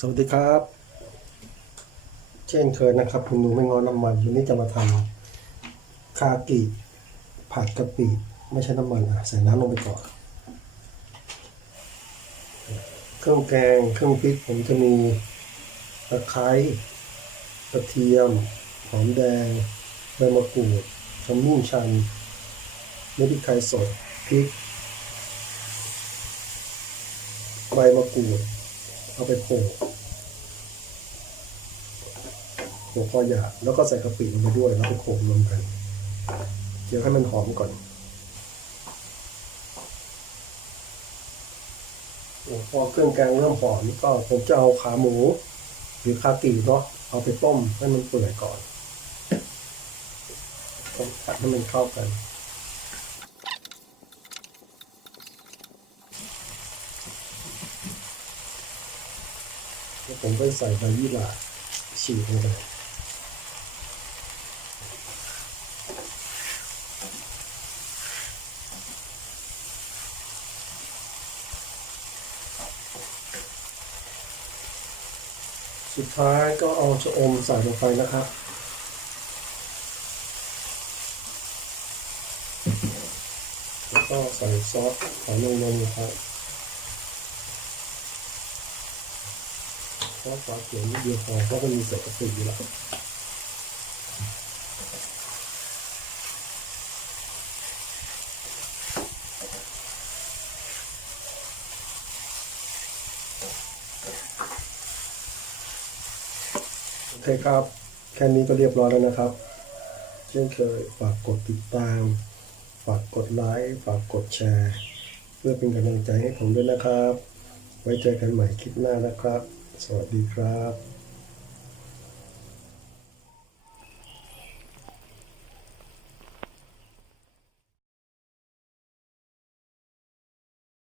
สวัสดีครับ เช่นเคยนะครับคุณหนูไม่งอน้ำมันวันนี้จะมาทำคากิผัดกะปิไม่ใช่น้ำมันอะใส่น้ำลงไปก่อนเครื่องแกงเครื่องพริกผมจะมีตะไคร้กระเทียมหอมแดงใบมะกรูดขมิ้นชันเม็ดพริกไทยสดพริกใบมะกรูด เอาไปโขลกโขลกพอหยาบแล้วก็ใส่กะปิลงไปด้วยแล้วไปโขลกรวมกันเดี๋ยวให้มันหอมก่อนพอเครื่องแกงเริ่มหอมก็ผมจะเอาขาหมู หรือคากิเนาะเอาไปต้มให้มันเปื่อยก่อนต้มผัดให้มันเข้ากัน แล้วผมก็ใส่ใบยี่หร่าฉีกลงไปสุดท้ายก็เอาชะอมใส่ลงไปนะครับแล้วก็ใส่ซอสหอยนางรมนะครับ เพราะฟ้าเขียวนิดเดียวพอเพราะมันมีส่กระปิอยู่แล้วโอเคครับ แค่นี้ก็เรียบร้อยแล้วนะครับ เช่นเคยฝากกดติดตาม ฝากกดไลค์ฝากกดแชร์ เพื่อเป็นกำลังใจให้ผมด้วยนะครับ ไว้เจอกันใหม่คลิปหน้านะครับ สวัสดีครับ